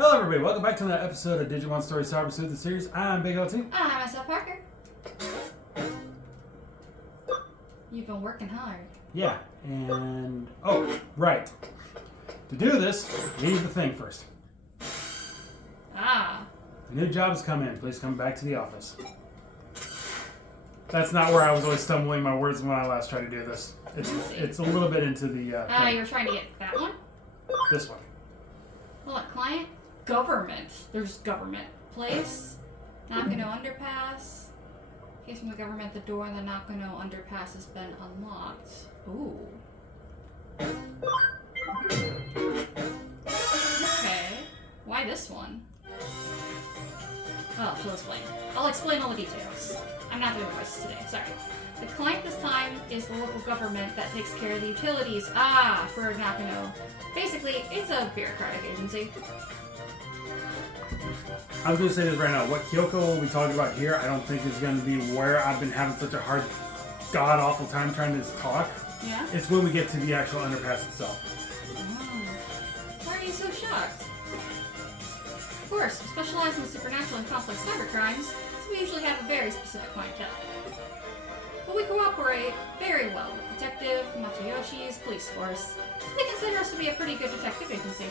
Hello everybody, welcome back to another episode of Digimon Story Cyber Sleuth, the series. I'm Big LT. I'm myself, Parker. You've been working hard. Yeah, and... oh, right. To do this, we need the thing first. Ah. The new jobs come in. Please come back to the office. That's not where I was always stumbling my words when I last tried to do this. It's a little bit into the you were trying to get that one? This one. Well, what, client? Government. There's government. Place. Nakano Underpass. Case from the government, the door in the Nakano Underpass has been unlocked. Ooh. Okay. Why this one? Oh, she'll explain. I'll explain all the details. I'm not doing voices today, sorry. The client this time is the local government that takes care of the utilities. For Nakano. Basically, it's a bureaucratic agency. I'm going to say this right now. What Kyoko will be talking about here, I don't think is going to be where I've been having such a hard, god-awful time trying to talk. Yeah? It's when we get to the actual underpass itself. Why are you so shocked? Of course, we specialize in supernatural and complex cyber crimes, so we usually have a very specific clientele. But we cooperate very well with Detective Matayoshi's police force, so they consider us to be a pretty good detective agency.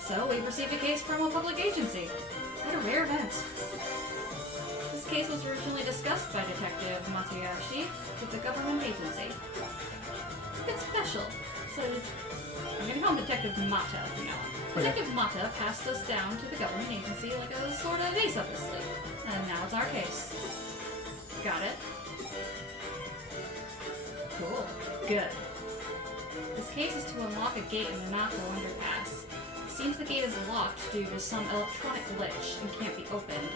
So we've received a case from a public agency. What a rare event. This case was originally discussed by Detective Matayoshi with the government agency. It's a bit special, so I'm going to call him Detective Mata from now on. Okay. Detective Mata passed us down to the government agency like a sort of ace up his sleeve. And now it's our case. Got it? Cool. Good. This case is to unlock a gate in the Nakano Underpass. It seems the gate is locked due to some electronic glitch and can't be opened.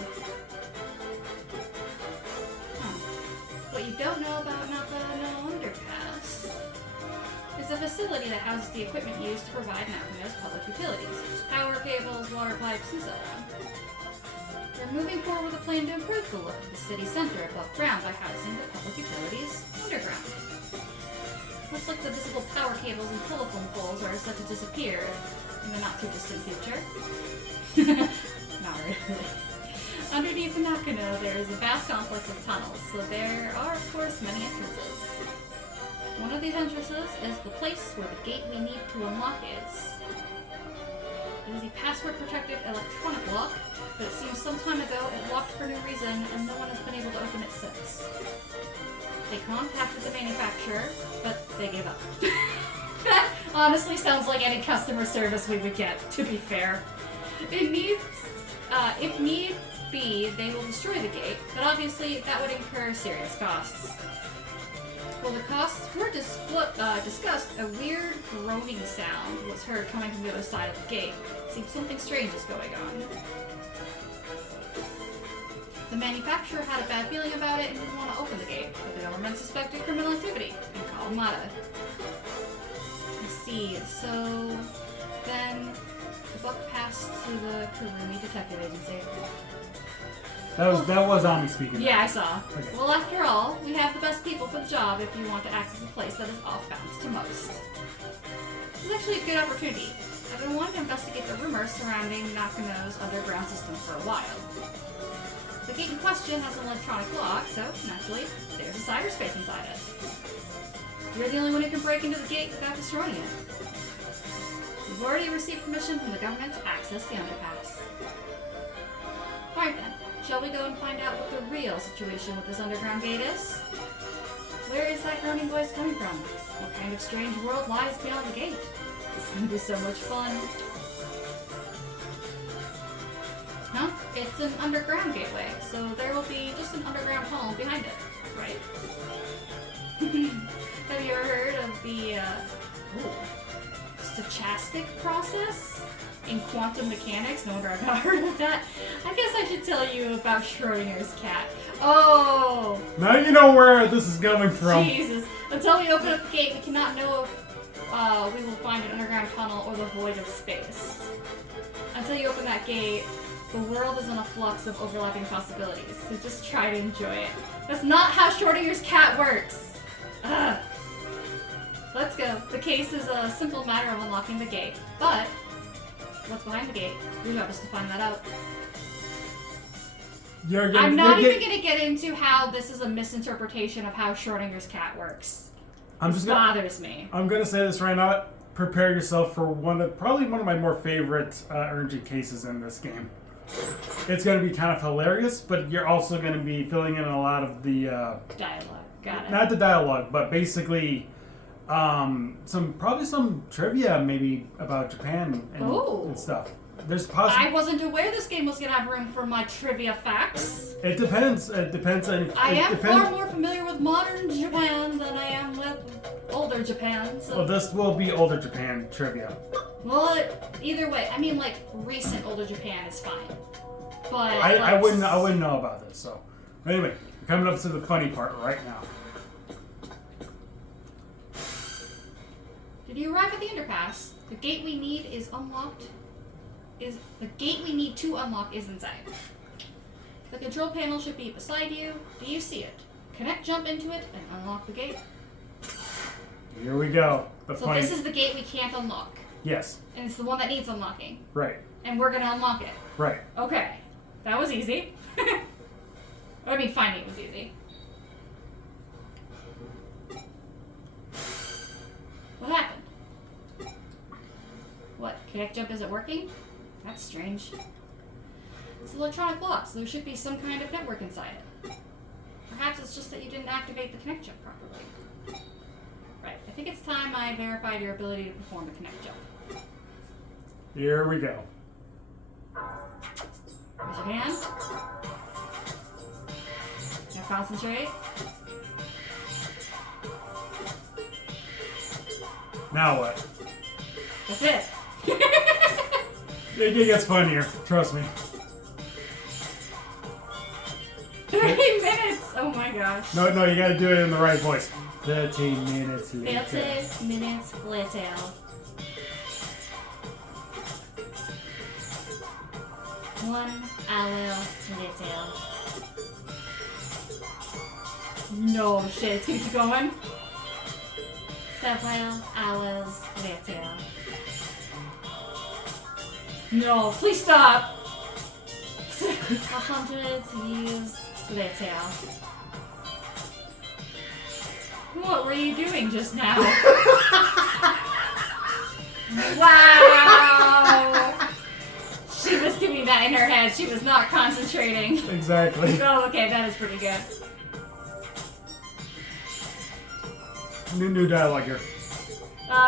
What you don't know about Nakano Underpass is a facility that houses the equipment used to provide Nakano's public utilities, power cables, water pipes, and so on. They're moving forward with a plan to improve the look of the city center above ground by housing the public utilities underground. Looks like the visible power cables and telephone poles are set to disappear in the not-too-distant future. Not really. Underneath Nakano, there is a vast complex of tunnels, so there are, of course, many entrances. One of these entrances is the place where the gate we need to unlock is. It is a password-protected electronic lock, but it seems some time ago it locked for no reason, and no one has been able to open it since. They contacted the manufacturer, but they gave up. That honestly sounds like any customer service we would get, to be fair. If need be, they will destroy the gate, but obviously that would incur serious costs. While the costs were discussed, a weird groaning sound was heard coming from the other side of the gate. It seems something strange is going on. The manufacturer had a bad feeling about it and didn't want to open the gate, but the government suspected criminal activity and called Mata. I see, so then the buck passed to the Kurumi Detective Agency. That was Ami speaking. Yeah, I saw. Okay. Well, after all, we have the best people for the job if you want to access a place that is off-balance to most. This is actually a good opportunity. I've been wanting to investigate the rumors surrounding Nakano's underground system for a while. The gate in question has an electronic lock, so naturally, there's a cyberspace inside it. You're the only one who can break into the gate without destroying it. We've already received permission from the government to access the underpass. Alright then, shall we go and find out what the real situation with this underground gate is? Where is that groaning voice coming from? What kind of strange world lies beyond the gate? It's gonna be so much fun. Huh? It's an underground gateway, so there will be just an underground tunnel behind it, right? Have you ever heard of the stochastic process in quantum mechanics? No wonder I've not heard of that. I guess I should tell you about Schrodinger's cat. Oh! Now you know where this is coming from. Jesus. Until we open up the gate, we cannot know if we will find an underground tunnel or the void of space. Until you open that gate, the world is in a flux of overlapping possibilities, so just try to enjoy it. That's not how Schrodinger's cat works! Ugh. Let's go. The case is a simple matter of unlocking the gate, but What's behind the gate? Your job is to find that out. I'm not even going to get into how this is a misinterpretation of how Schrodinger's cat works. This bothers me. I'm going to say this right now. Prepare yourself for probably one of my more favorite urgent cases in this game. It's going to be kind of hilarious, but you're also going to be filling in a lot of the dialogue. Got it. Not the dialogue, but basically some trivia maybe about Japan and stuff. I wasn't aware this game was going to have room for my trivia facts. It depends. It depends. I am far more familiar with modern Japan than I am with older Japan. So. Well, this will be older Japan trivia. Well, either way, I mean, like, recent older Japan is fine. But I wouldn't know about this. So anyway, we're coming up to the funny part right now. Did you arrive at the underpass? The gate we need is unlocked. The gate we need to unlock is inside. The control panel should be beside you. Do you see it? Connect, jump into it, and unlock the gate. Here we go. This is the gate we can't unlock. Yes. And it's the one that needs unlocking. Right. And we're gonna unlock it. Right. Okay. That was easy. I mean, finding it was easy. What happened? What? Connect jump isn't working? That's strange. It's an electronic lock, so there should be some kind of network inside it. Perhaps it's just that you didn't activate the connect jump properly. Right, I think it's time I verified your ability to perform the connect jump. Here we go. Raise your hand. Now concentrate. Now what? That's it. It gets funnier, trust me. 30 minutes! Oh my gosh. No, you gotta do it in the right voice. 13 minutes later. 30 minutes later. One hour later. No shit, it's gonna keep going. Several hours later. No, please stop! 100 years later. What were you doing just now? Wow! She was doing that in her head. She was not concentrating. Exactly. Oh, okay, that is pretty good. New dialogue here.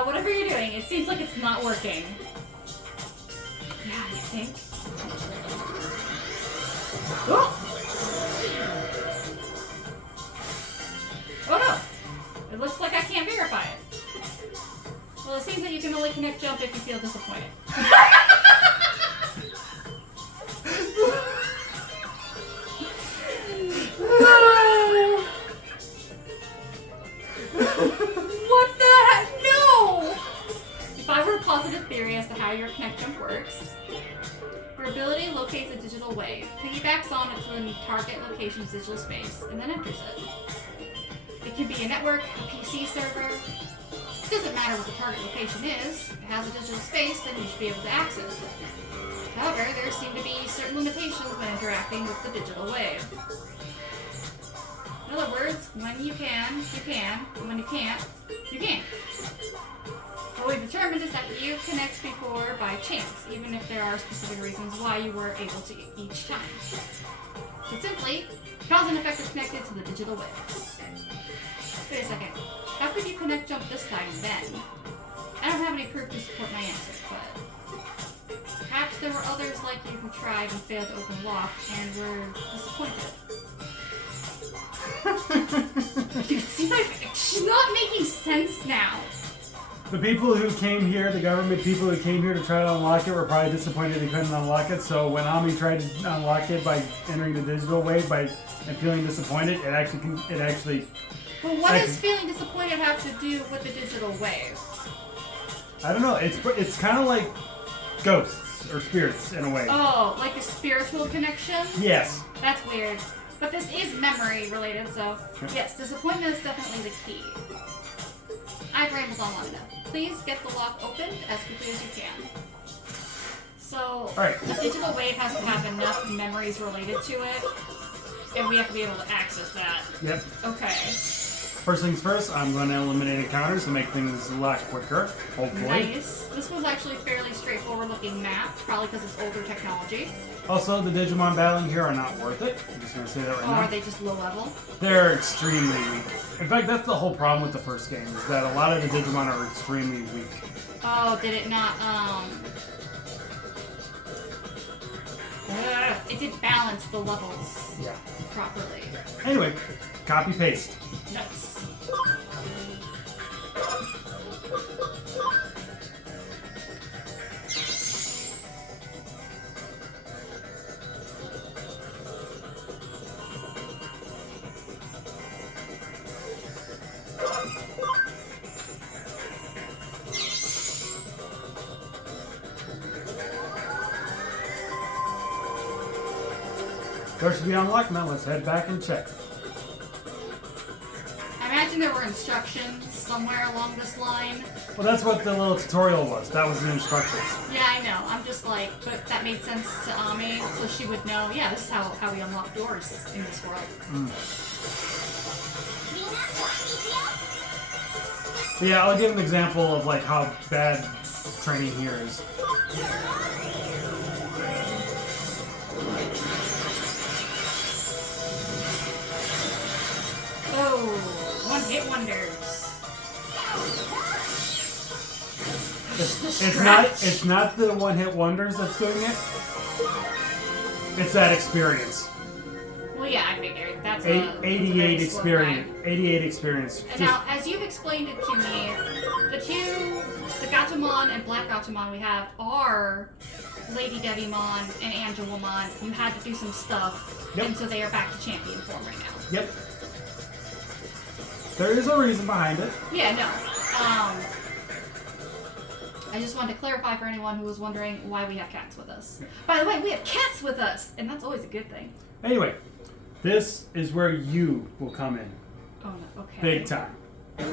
Whatever you're doing, it seems like it's not working. Yeah, you think? Oh! Oh no! It looks like I can't verify it. Well, it seems that you can only connect jump if you feel disappointed. What the heck? No! If I were a positive theory as to how your connect jump works, your ability locates a digital wave, piggybacks on it to the target location's digital space, and then enters it. It can be a network, a PC server. It doesn't matter what the target location is. If it has a digital space, then you should be able to access it. However, there seem to be certain limitations when interacting with the digital wave. In other words, when you can, you can, and when you can't, you can't. What we've determined is that you connect before by chance, even if there are specific reasons why you were able to each time. So simply, cause and effect are connected to the digital waves. Wait a second. How could you connect jump this time then? I don't have any proof to support my answer, but perhaps there were others like you who tried and failed to open lock and were disappointed. You see my face? She's not making sense now. The people who came here, the government people who came here to try to unlock it were probably disappointed they couldn't unlock it, so when Ami tried to unlock it by entering the digital wave and feeling disappointed, it actually... Well, what does feeling disappointed have to do with the digital wave? I don't know, it's kind of like ghosts or spirits in a way. Oh, like a spiritual connection? Yes. That's weird. But this is memory related, so yes, disappointment is definitely the key. I've rambled on long enough. Please get the lock opened as quickly as you can. So, Alright. a digital wave has to have enough memories related to it, and we have to be able to access that. Yep. Okay. First things first, I'm going to eliminate encounters to make things a lot quicker, hopefully. Nice. This was actually a fairly straightforward looking map, probably because it's older technology. Also, the Digimon battling here are not worth it. I'm just going to say that right Oh, now. are they just low level? They're extremely weak. In fact, that's the whole problem with the first game, is that a lot of the Digimon are extremely weak. Oh, did it not, it didn't balance the levels Yeah. properly. Anyway, copy paste. Nice. Door should be unlocked now. Let's head back and check. I imagine there were instructions somewhere along this line. Well, that's what the little tutorial was. That was the instructions. Yeah, I know. I'm just like, but that made sense to Ami, so she would know, yeah, this is how we unlock doors in this world. But yeah, I'll give an example of like how bad training here is. Oh, one-hit wonders. It's not the one-hit wonders that's doing it. It's that experience. Well, yeah, I figured. That's 88 experience. 88 experience. And now, as you've explained it to me, the Gatomon and Black Gatomon we have are Lady Devimon and Angelomon. You had to do some stuff, Yep. and so they are back to champion form right now. Yep. There is a reason behind it. Yeah, no. I just wanted to clarify for anyone who was wondering why we have cats with us. By the way, we have cats with us, and that's always a good thing. Anyway, this is where you will come in. Oh no, okay. Big time. Okay.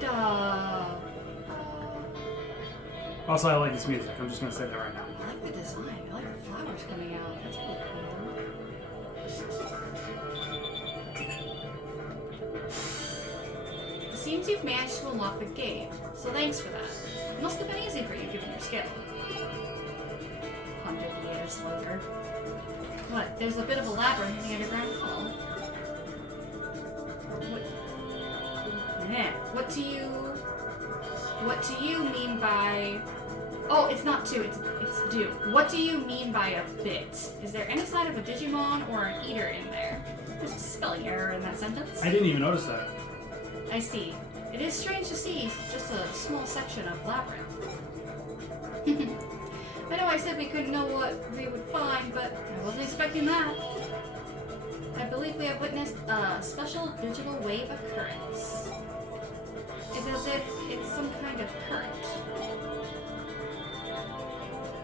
Duh. Also, I like this music. I'm just going to say that right now. I like the design. I like the flowers coming out. That's really cool. It seems you've managed to unlock the gate, so thanks for that. It must have been easy for you given your skill. 100-year slugger. What? There's a bit of a labyrinth in the underground tunnel. What? Yeah. What do you mean by... Oh, it's not two, it's do. What do you mean by a bit? Is there any sign of a Digimon or an eater in there? There's a spelling error in that sentence. I didn't even notice that. I see. It is strange to see just a small section of labyrinth. I know I said we couldn't know what we would find, but I wasn't expecting that. I believe we have witnessed a special digital wave occurrence. It's as if it's some kind of current.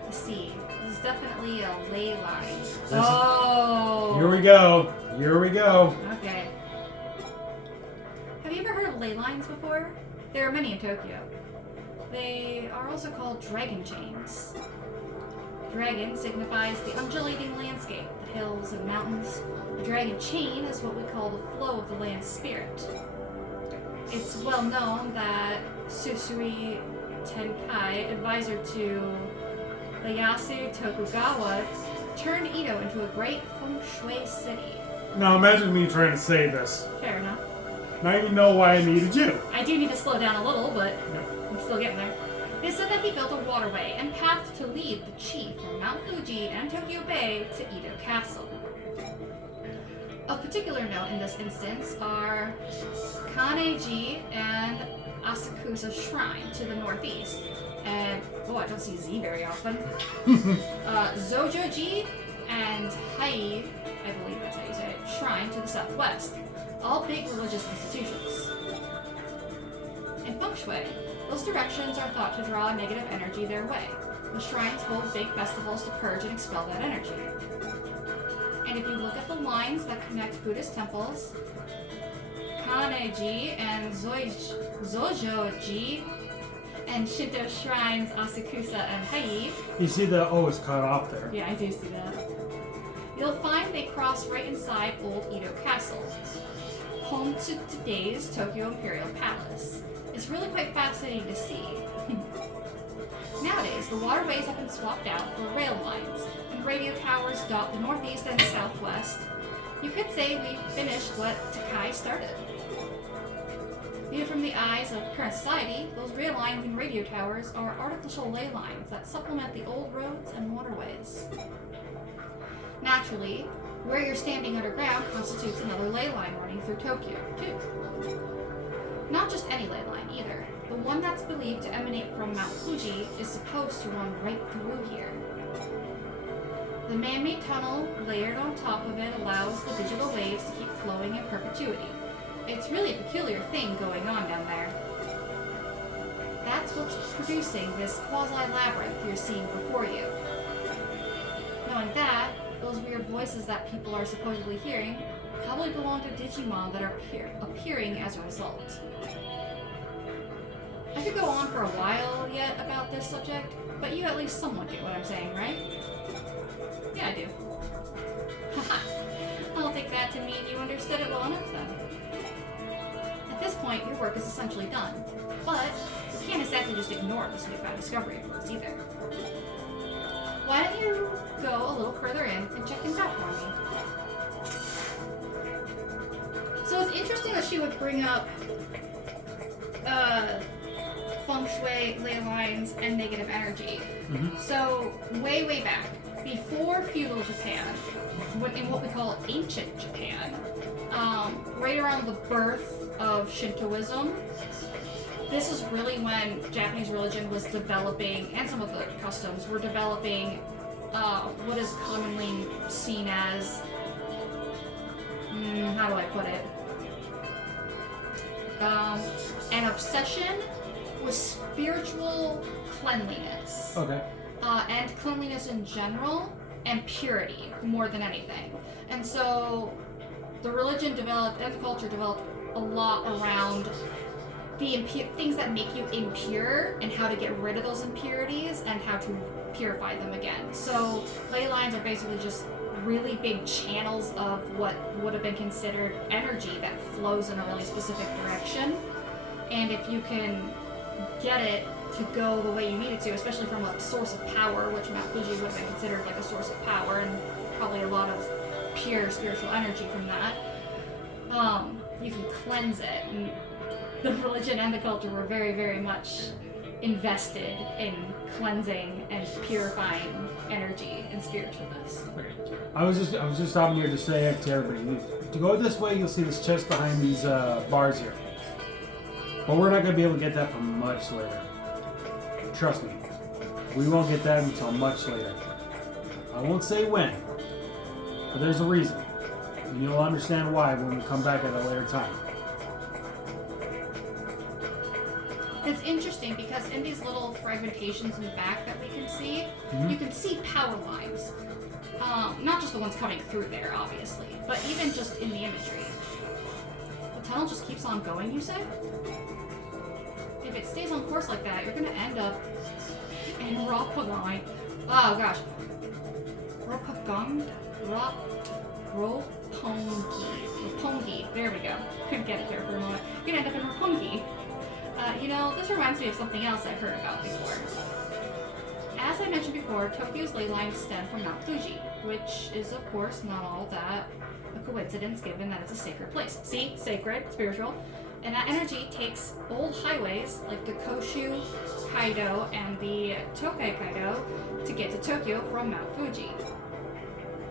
I see. This is definitely a ley line. Oh! Here we go. Here we go. Okay. Have you ever heard of ley lines before? There are many in Tokyo. They are also called dragon chains. Dragon signifies the undulating landscape, the hills and mountains. The dragon chain is what we call the flow of the land spirit. It's well known that Susui Tenkai, advisor to Ieyasu Tokugawa, turned Edo into a great feng shui city. Now imagine me trying to say this. Fair enough. Now you know why I needed you. I do need to slow down a little, but I'm still getting there. They said that he built a waterway and path to lead the chi from Mount Fuji and Tokyo Bay to Edo Castle. Of particular note in this instance are Kaneji and Asakusa Shrine to the northeast, and I don't see Z very often. Zojoji and Hai, I believe that's how you say it, Shrine to the southwest. All big religious institutions. In feng shui, those directions are thought to draw negative energy their way. The shrines hold big festivals to purge and expel that energy. And if you look at the lines that connect Buddhist temples, Kane-ji and Zojo-ji, and Shinto shrines Asakusa and Hai. You see the O is cut off there. Yeah, I do see that. You'll find they cross right inside Old Edo Castle, home to today's Tokyo Imperial Palace. It's really quite fascinating to see. Nowadays, the waterways have been swapped out for rail lines, and radio towers dot the northeast and southwest. You could say we finished what Takai started. Viewed from the eyes of current society, those rail lines and radio towers are artificial ley lines that supplement the old roads and waterways. Naturally, where you're standing underground constitutes another ley line running through Tokyo, too. Not just any ley line, either. The one that's believed to emanate from Mount Fuji is supposed to run right through here. The man-made tunnel layered on top of it allows the digital waves to keep flowing in perpetuity. It's really a peculiar thing going on down there. That's what's producing this quasi-labyrinth you're seeing before you. Knowing that, those weird voices that people are supposedly hearing probably belong to Digimon that are appearing as a result. I could go on for a while yet about this subject, but you at least somewhat get what I'm saying, right? Yeah, I do. Haha. I'll take that to mean you understood it well enough then. At this point, your work is essentially done, but you can't exactly just ignore this newfound discovery of yours either. Why don't you go a little further in and check things out for me? So it's interesting that she would bring up feng shui, ley lines, and negative energy. Mm-hmm. So way back, before feudal Japan, in what we call ancient Japan, right around the birth of Shintoism, this is really when Japanese religion was developing, and some of the customs were developing what is commonly seen as, how do I put it? An obsession with spiritual cleanliness. Okay. And cleanliness in general, and purity more than anything. And so the religion developed, and the culture developed a lot around the things that make you impure and how to get rid of those impurities and how to purify them again. So ley lines are basically just really big channels of what would have been considered energy that flows in a really specific direction. And if you can get it to go the way you need it to, especially from a source of power, which Mount Fuji would have been considered like a source of power, and probably a lot of pure spiritual energy from that, you can cleanse it. And the religion and the culture were very much invested in cleansing and purifying energy and spiritualness. Okay. I was just stopping here to say to everybody, to go this way, you'll see this chest behind these bars here. But we're not going to be able to get that for much later. Trust me, we won't get that until much later. I won't say when, but there's a reason. And you'll understand why when we come back at a later time. It's interesting because in these little fragmentations in the back that we can see, you can see power lines. Not just the ones coming through there, obviously, but even just in the imagery. The tunnel just keeps on going, you say? If it stays on course like that, you're going to end up in Roppongi. Oh gosh. Roppongi. There we go. Couldn't get it there for a moment. You're going to end up in Roppongi. This reminds me of something else I've heard about before. As I mentioned before, Tokyo's ley lines stem from Mount Fuji, which is, of course, not all that a coincidence given that it's a sacred place. See? Sacred, spiritual. And that energy takes old highways like the Koshu Kaido and the Tokai Kaido to get to Tokyo from Mount Fuji.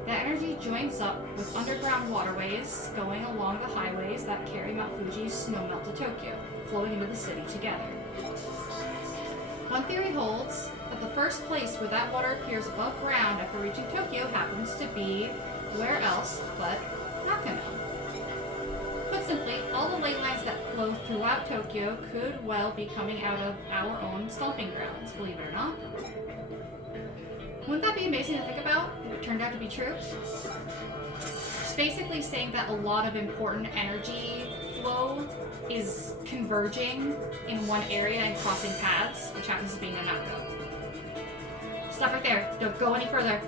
That energy joins up with underground waterways going along the highways that carry Mount Fuji's snowmelt to Tokyo, flowing into the city together. One theory holds that the first place where that water appears above ground after reaching Tokyo happens to be where else but Nakano. Put simply, all the ley lines that flow throughout Tokyo could well be coming out of our own stomping grounds, believe it or not. Wouldn't that be amazing to think about if it turned out to be true? It's basically saying that a lot of important energy flow is converging in one area and crossing paths, which happens to be Nanako. Stop right there. Don't go any further.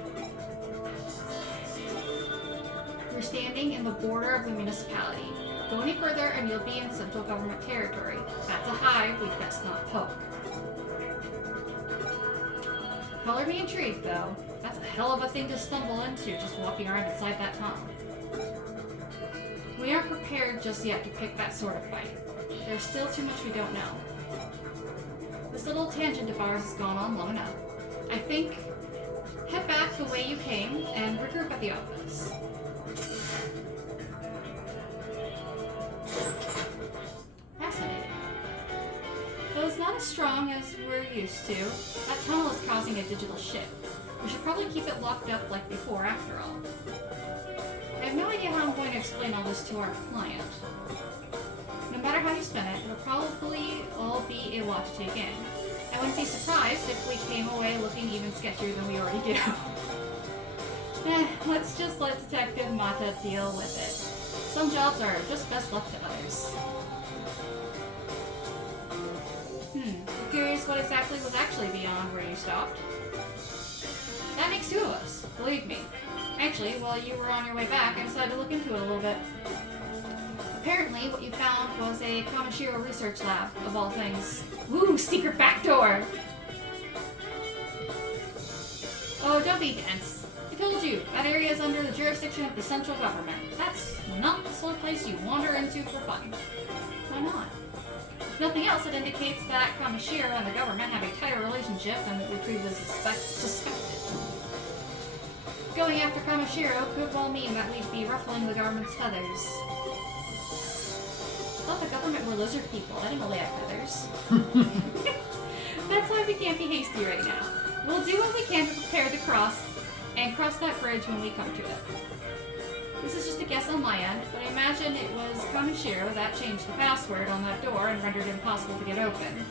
We're standing in the border of the municipality. Go any further and you'll be in central government territory. That's a hive we'd best not poke. Color me intrigued, though. That's a hell of a thing to stumble into just walking around inside that tunnel. We aren't prepared just yet to pick that sort of fight. There's still too much we don't know. This little tangent of ours has gone on long enough. I think head back the way you came and regroup at the office. Fascinating. Though it's not as strong as we're used to, that tunnel is causing a digital shift. We should probably keep it locked up like before, after all. I have no idea how I'm going to explain all this to our client. No matter how you spin it, it'll probably all be a lot to take in. I wouldn't be surprised if we came away looking even sketchier than we already do. Let's just let Detective Mata deal with it. Some jobs are just best left to others. Curious what exactly was actually beyond where you stopped? That makes two of us, believe me. Actually, while you were on your way back, I decided to look into it a little bit. Apparently, what you found was a Kamishiro research lab, of all things. Ooh, secret backdoor! Oh, don't be dense. I told you, that area is under the jurisdiction of the central government. That's not the sort of place you wander into for fun. Why not? If nothing else, it indicates that Kamishiro and the government have a tighter relationship than what we previously suspected. Going after Kamishiro could well mean that we'd be ruffling the government's feathers. I thought the government were lizard people. I didn't know they had feathers. That's why we can't be hasty right now. We'll do what we can to prepare to cross that bridge when we come to it. This is just a guess on my end, but I imagine it was Kamishiro that changed the password on that door and rendered it impossible to get open.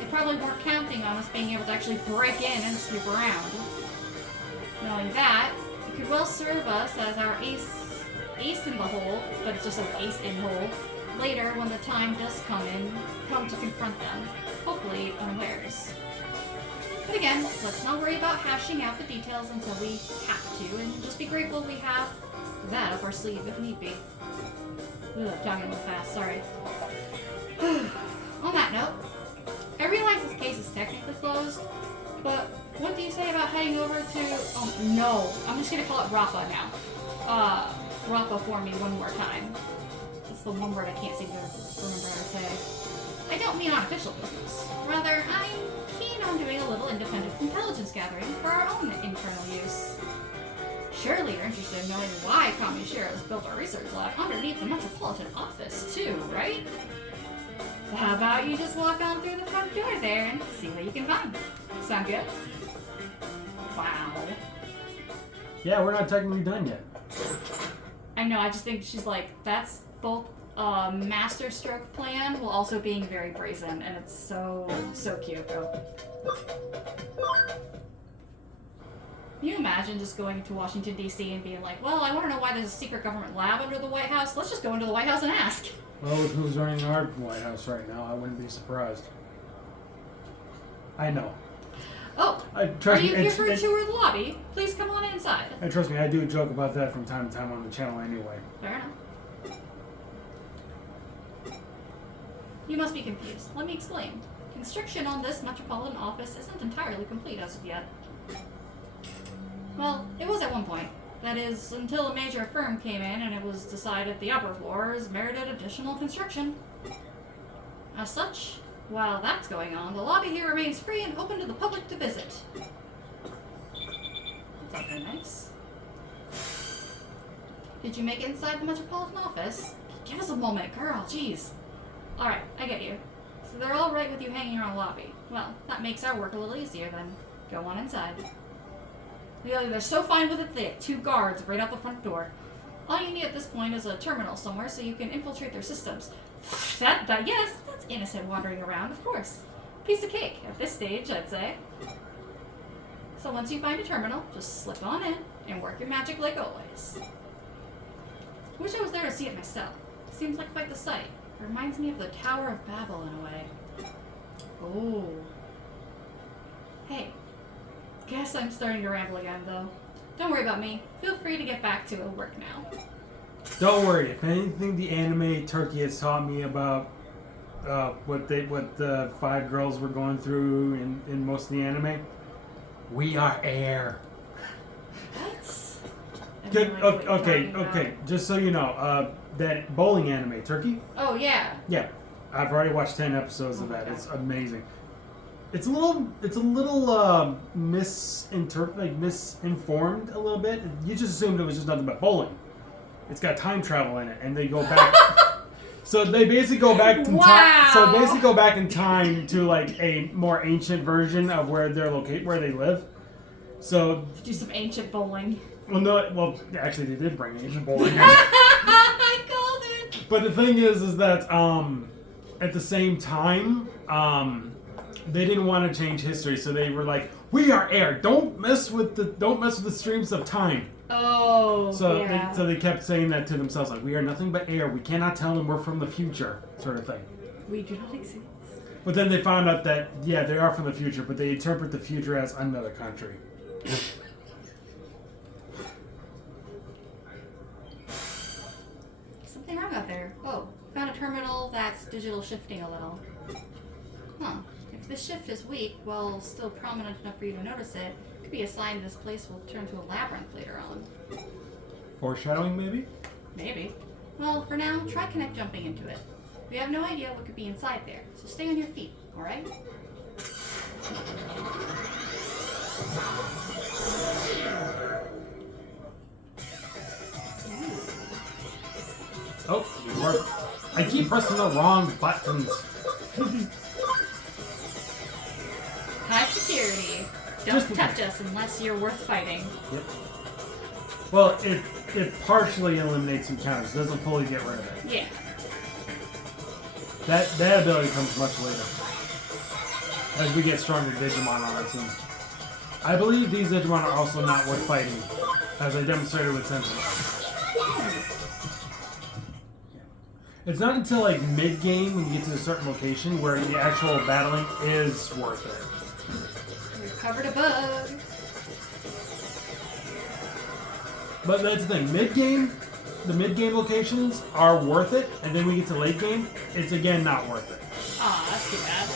They probably weren't counting on us being able to actually break in and snoop around. Knowing that, it could well serve us as our ace in the hole, but it's just an ace in hole, later when the time does come to confront them, hopefully unawares. But again, let's not worry about hashing out the details until we have to, and just be grateful we have that up our sleeve if need be. Ugh, talking a little fast, sorry. On that note, I realize this case is technically closed, but what do you say about heading over to... Oh, no. I'm just gonna call it Rappa now. Rappa for me one more time. That's the one word I can't seem to remember how to say. I don't mean on official business. Rather, I'm keen on doing a little independent intelligence gathering for our own internal use. Surely you're interested in knowing why Kamishiro's built our research lab underneath the Metropolitan Office, too, right? So how about you just walk on through the front door there and see what you can find? Sound good? Wow. Yeah, we're not technically done yet. I know, I just think she's like, that's both a master stroke plan while also being very brazen, and it's so cute, though. Can you imagine just going to Washington, D.C. and being like, well, I want to know why there's a secret government lab under the White House. Let's just go into the White House and ask. Well, with who's running our White House right now, I wouldn't be surprised. I know. Oh, are you here for a tour of the lobby? Please come on inside. And trust me, I do joke about that from time to time on the channel anyway. Fair enough. You must be confused. Let me explain. Construction on this Metropolitan Office isn't entirely complete as of yet. Well, it was at one point. That is, until a major firm came in and it was decided the upper floors merited additional construction. As such, while that's going on, the lobby here remains free and open to the public to visit. That's not very nice. Did you make it inside the Metropolitan Office? Give us a moment, girl, jeez. Alright, I get you. So they're all right with you hanging around the lobby. Well, that makes our work a little easier then. Go on inside. They're so fine with it, they have 2 guards right out the front door. All you need at this point is a terminal somewhere so you can infiltrate their systems. Yes, that's innocent wandering around, of course. Piece of cake, at this stage, I'd say. So once you find a terminal, just slip on in and work your magic like always. Wish I was there to see it myself. seems like quite the sight. It reminds me of the Tower of Babel in a way. Oh. Hey. Guess I'm starting to ramble again, though. Don't worry about me. Feel free to get back to work now. Don't worry. If anything, the anime Turkey has taught me about what the 5 girls were going through in most of the anime. We are air. What? Good, okay. Just so you know, that bowling anime, Turkey. Oh yeah. Yeah, I've already watched 10 episodes of that. God. It's amazing. It's a little misinformed a little bit. You just assumed it was just nothing but bowling. It's got time travel in it, and they go back. So they basically go back in time. So they basically go back in time to like a more ancient version of where where they live. So do some ancient bowling. Well, actually, they did bring ancient bowling. I called it. But the thing is that at the same time, they didn't want to change history, so they were like, "We are air. Don't mess with the streams of time." Oh. So yeah. they kept saying that to themselves, like, "We are nothing but air. We cannot tell them we're from the future," sort of thing. We do not exist. But then they found out that yeah, they are from the future, but they interpret the future as another country. Something wrong out there. Oh, found a terminal that's digital shifting a little. Huh. If the shift is weak, while still prominent enough for you to notice it, could be a sign this place will turn to a labyrinth later on. Foreshadowing, maybe? Maybe. Well, for now, try connect jumping into it. We have no idea what could be inside there, so stay on your feet, alright? Oh, you work. I keep pressing the wrong buttons. High security. Don't touch us unless you're worth fighting. Yep. Well, it partially eliminates encounters. It doesn't fully get rid of it. Yeah. That ability comes much later. As we get stronger Digimon on our team. I believe these Digimon are also not worth fighting, as I demonstrated with Sentinel. It's not until like mid-game when you get to a certain location where the actual battling is worth it. We recovered a bug. But that's the thing, the mid-game locations are worth it, and then we get to late game, it's again not worth it. Aw, that's too bad.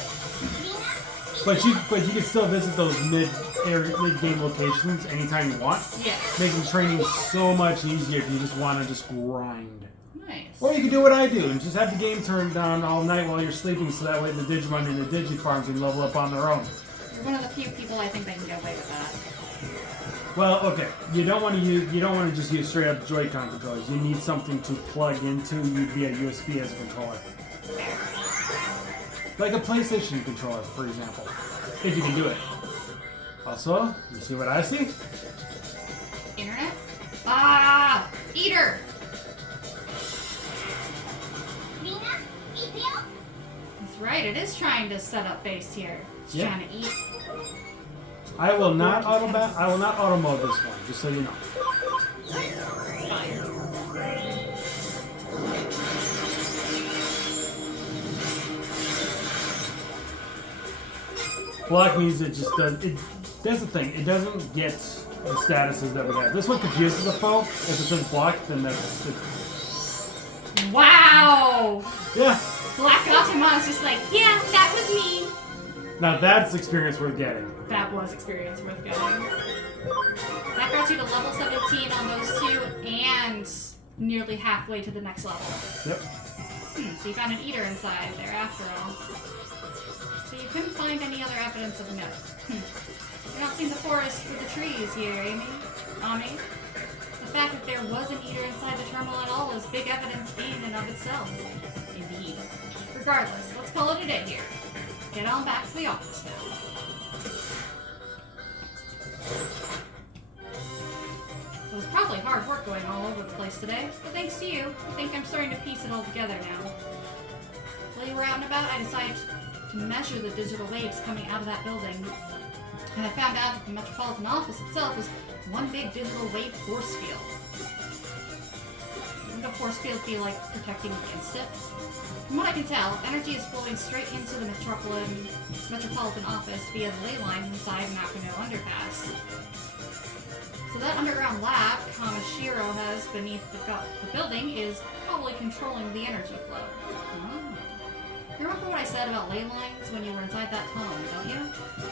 But you can still visit those mid-game locations anytime you want. Yeah. Making training so much easier if you just want to just grind. Nice. Or you can do what I do and just have the game turned down all night while you're sleeping, so that way the Digimon and the Digifarm can level up on their own. You're one of the few people I think that can get away with that. Well, okay, you don't want to just use straight up Joy-Con controllers. You need something to plug into via USB as a controller. Like a PlayStation controller, for example, if you can do it. Also, you see what I see? Internet? Ah! Eater! That's right, it is trying to set up base here. It's trying to eat. I will not auto mode this one, just so you know. Fine. Block means it just does. That's the thing. It doesn't get the statuses that we have. This one confuses the foe. If it says block, then that's. Wow! Yeah. Black Gatamon's just like, yeah, that was me. Now that's experience worth getting. That was experience worth getting. That got you to level 17 on those two and nearly halfway to the next level. Yep. So you found an eater inside there after all. So you couldn't find any other evidence of note. You're not seeing the forest for the trees here, Ami? The fact that there was an eater inside the terminal at all is big evidence in and of itself. Indeed. Regardless, let's call it a day here. Get on back to the office now. It was probably hard work going all over the place today, but thanks to you, I think I'm starting to piece it all together now. While you were out and about, I decided to measure the digital waves coming out of that building. And I found out that the Metropolitan Office itself was one big digital wave force field. And of force field be like protecting against it? From what I can tell, energy is flowing straight into the Metropolitan Office via the ley lines inside Nakano Underpass. So that underground lab Kamashiro has beneath the building is probably controlling the energy flow. Oh. You remember what I said about ley lines when you were inside that tunnel, don't you?